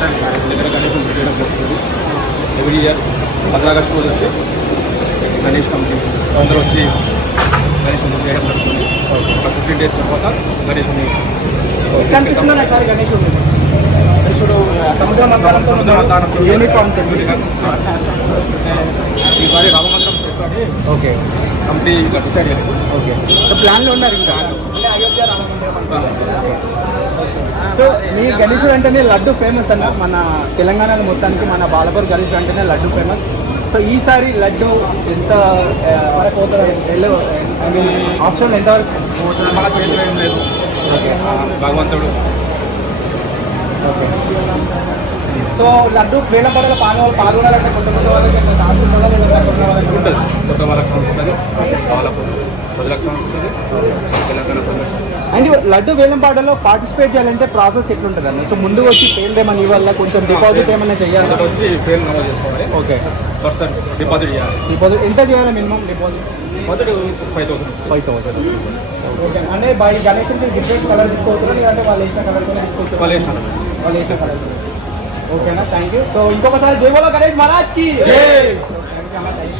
Recent time దగ్గర గణేష్ చేయడం జరుగుతుంది. ఎవ్రీ ఇయర్ 15 ఆగస్టు రోజు వచ్చి గణేష్ కమిటీ అందరూ వచ్చి గణేష్ చేయడం జరుగుతుంది. ఒక 15 days తర్వాత గణేష్ని గణేశుడు సముద్రం యూనిఫామ్ ఈసారి రామమందిరం చెప్పాలి. ఓకే, కమిటీ ఇంకా డిసైడ్ అయ్యింది. ఓకే. సో ప్లాన్లో ఉన్నారు ఇంకా. సో మీ గణేశుడు అంటేనే లడ్డు ఫేమస్ అన్న మన తెలంగాణలో మొత్తానికి. మన బాలపూర్ గణేశుడు అంటేనే లడ్డు ఫేమస్. సో ఈసారి లడ్డు ఎంత ఆప్షన్ ఎంతవరకు మన చేతిలో ఏం లేదు. ఓకే, భగవంతుడు. ఓకే. సో లడ్డు వేలపాడలో పాల్గొనాలంటే కొంతమంది వాళ్ళకి వాళ్ళకి ఉంటుంది. కొత్త వాళ్ళకి ఉంటుంది, వాళ్ళకు 10 లక్షలు ఉంటుంది. తెలంగాణ అండ్ లడ్డు వేలంపాటలో పార్టిసిపేట్ చేయాలంటే ప్రాసెస్ ఎట్లుంటుంది అన్న? సో ముందు వచ్చి పేమెంట్ ఏమన్నా ఇవ్వాలా, కొంచెం డిపాజిట్ ఏమన్నా చేయాలి? వచ్చి పేరు నమోదు చేసుకోవాలి. ఓకే, పర్సెంట్ డిపాజిట్ చేయాలి. డిపాజిట్ ఎంత చేయాలి మినిమం డిపాజిట్? మొదటి 5,000. 5,000. ఓకే. అంటే బై గణేష్ డిఫరెంట్ కలర్ తీసుకోవచ్చు లేదంటే వాళ్ళు వేసిన కలర్ తీసుకోవచ్చు? వాళ్ళు వేసిన వాళ్ళు వేసిన కలర్. ఓకేనా, థ్యాంక్ యూ. సో ఇంకొకసారి జై బోలో గణేష్ మహారాజ్ కి. జై. Thank you.